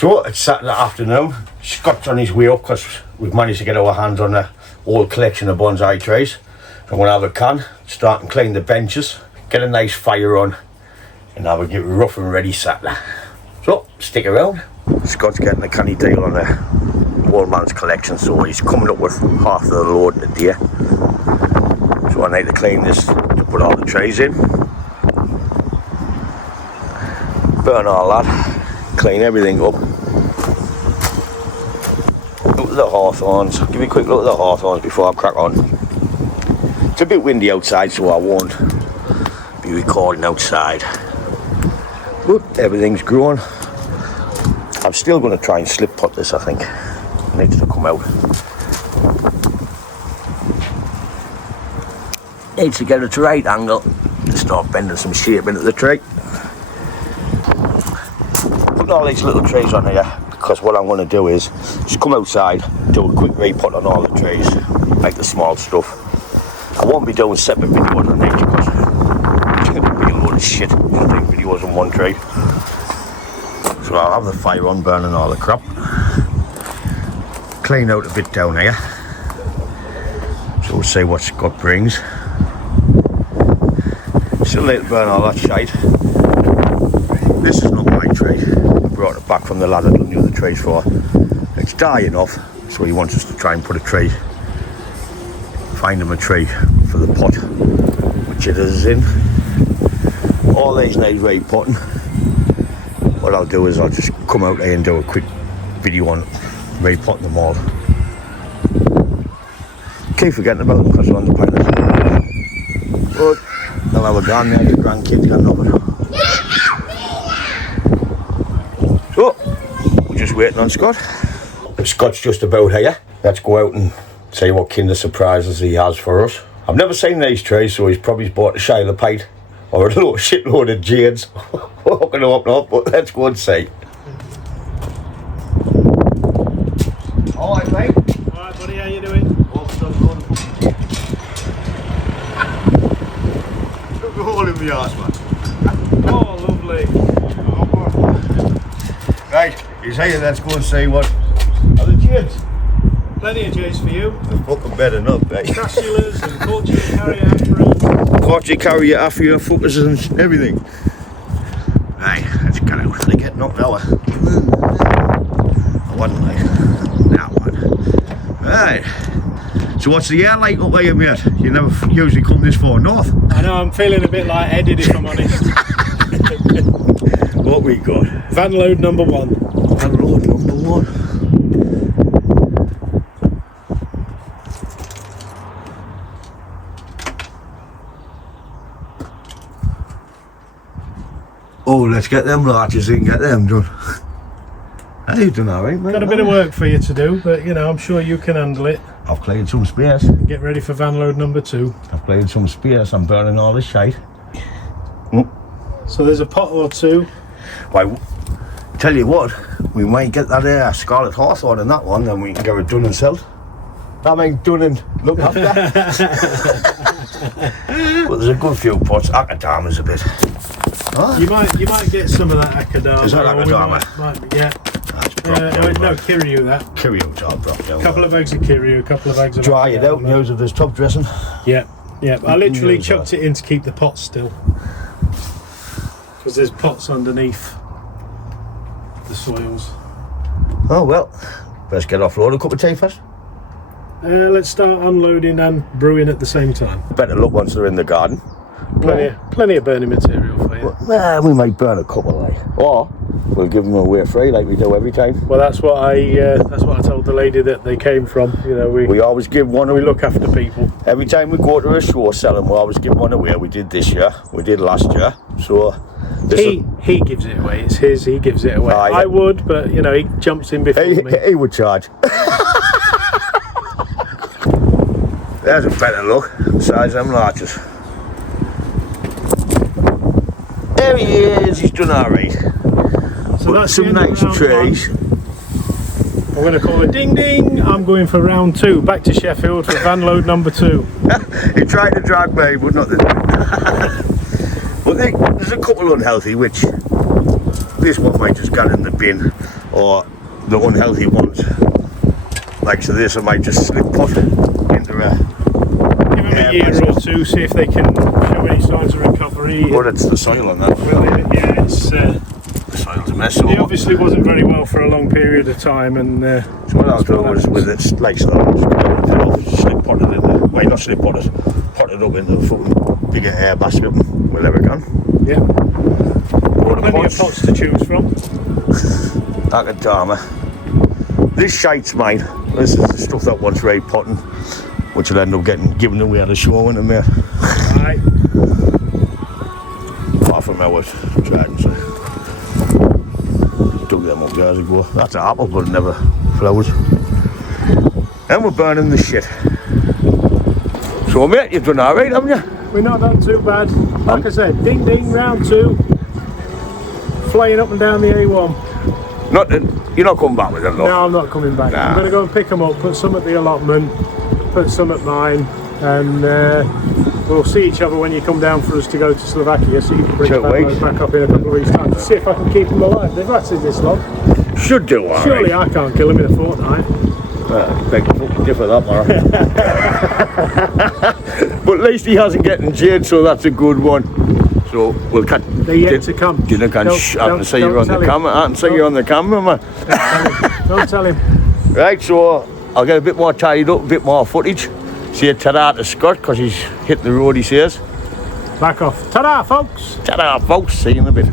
So it's Saturday afternoon. Scott's on his way up because we've managed to get our hands on a whole collection of bonsai trays. I'm going to have a can, start and clean the benches, get a nice fire on, and now we'll get rough and ready Saturday. So stick around. Scott's getting a canny deal on a old man's collection, so he's coming up with half the load in a day. So I need to clean this to put all the trays in. Burn all that, clean everything up. Look at the hawthorns. Give me a quick look at the hawthorns before I crack on. It's a bit windy outside, so I won't be recording outside. But everything's growing. I'm still going to try and slip pot this, I think. It needs to come out. Needs to get it to right angle to start bending some shape into the tray. Putting all these little trays on here because what I'm going to do is just come outside, do a quick repot on all the trays, like the small stuff. I won't be doing separate videos on each because it's going to be a load of shit just doing videos on one tray. So I'll have the fire on, burning all the crap. Clean out a bit down here. So we'll see what Scott brings. Still need to burn all that shite. This is not my tray. I brought it back from the lad that done the other trays for. It's dry enough, so he wants us to try and put a tray. Find him a tray for the pot, which it is in. All these need repotting. What I'll do is I'll just come out here and do a quick video on repotting them all. Keep forgetting about them because they're on the planet. But I'll have a garden there, the grandkids can love it. So, we're just waiting on Scott. Scott's just about here. Let's go out and see what kind of surprises he has for us. I've never seen these trays, so he's probably bought a Shiloh Pite or a little shitload of jades. We're not going to open up, but let's go and see. Alright, mate. Alright, buddy, how you doing? Look at all in the arse, man. Oh, lovely. Right, he's here, let's go and see what are the jades. Plenty of jades for you. They're fucking better than up, eh? Cassulas and Portuguese carrier after Portuguese carrier after your fuckers and everything. Right, let's get out. They get knocked over. I wasn't like that one. Right. So what's the air like up there, mate? You never usually come this far north. I know, I'm feeling a bit light-headed if I'm honest. What we got? Van load number 1. Van load number 1. Oh, let's get them larches in, get them done. Hey, you've done alright, mate. Got a bit of work for you to do, but you know, I'm sure you can handle it. I've cleared some space. Get ready for van load number 2. I've cleared some space. I'm burning all this shite. So there's a pot or 2. Why, tell you what, we might get that scarlet hawthorn in that one, then we can get it done and sold. I mean, done and looked after. But there's a good few pots. Akadama's a bit. Huh? You might get some of that akadama. Is that akadama? Yeah. That's proper. No, Kiryu that. Kiryu's all dropped down. A couple of eggs of Kiryu, a couple of eggs of Dry it out and use it as top dressing. Yeah. I literally use chucked that. it in to keep the pots still. Because there's pots underneath the soils. Oh well, let's get offload a cup of tea first. Let's start unloading and brewing at the same time. Better look once they're in the garden. Plenty of burning material for you. Well, we might burn a couple, like, or we'll give them away free like we do every time. Well, that's what I told the lady that they came from. You know, We always give one away. we look after people. Every time we go to a show selling, we always give one away. We did this year, we did last year. So He gives it away. It's his. He gives it away. Aye. I would, but you know, he jumps in before me. he would charge. There's a better look. Size them larches. There he is. He's done alright. So that's Some nice trees. I'm going to call it ding ding. I'm going for round 2. Back to Sheffield for van load number 2. He tried to drag me, but not the. But there's a couple unhealthy, which this one might just get in the bin. or the unhealthy ones. Like so this, I might just slip pot into a... Give them a year or two, see if they can show any signs of recovery. But it's the soil on that. Well, yeah, it's... the soil's a mess. It obviously wasn't very well for a long period of time, and... so what I'll do is with it, like so, slip pot it in the... Well, not slip pot it, pot it up in the fucking bigger air basket wherever it can. Yeah. Plenty of pots to choose from. Akadama. This shite's mine. This is the stuff that wants right potting, which will end up getting given away at a show, isn't it, mate? Right. Apart from ours, tridents. Took them up years ago. That's an apple, but it never flowers. And we're burning the shit. So, mate, you've done alright, haven't you? We're not done too bad. Like I said, ding ding, round 2. Flying up and down the A1. You're not coming back with them, though? No, I'm not coming back. Nah. I'm going to go and pick them up, put some at the allotment, put some at mine, and we'll see each other when you come down for us to go to Slovakia, so you can bring those back up in a couple of weeks' time to see if I can keep them alive. They've lasted this long. Should do alright. Surely I can't kill them in a fortnight. Beg to fucking differ that, man. But at least he hasn't getting jade, so that's a good one. So we'll catch. They're yet to come. I can see you on the camera. I can see you on the camera, man. Don't tell him. Right, so I'll get a bit more tied up, a bit more footage. Say ta-da to Scott because he's hit the road, he says. Back off. Ta-da, folks. Ta-da, folks. See you in a bit.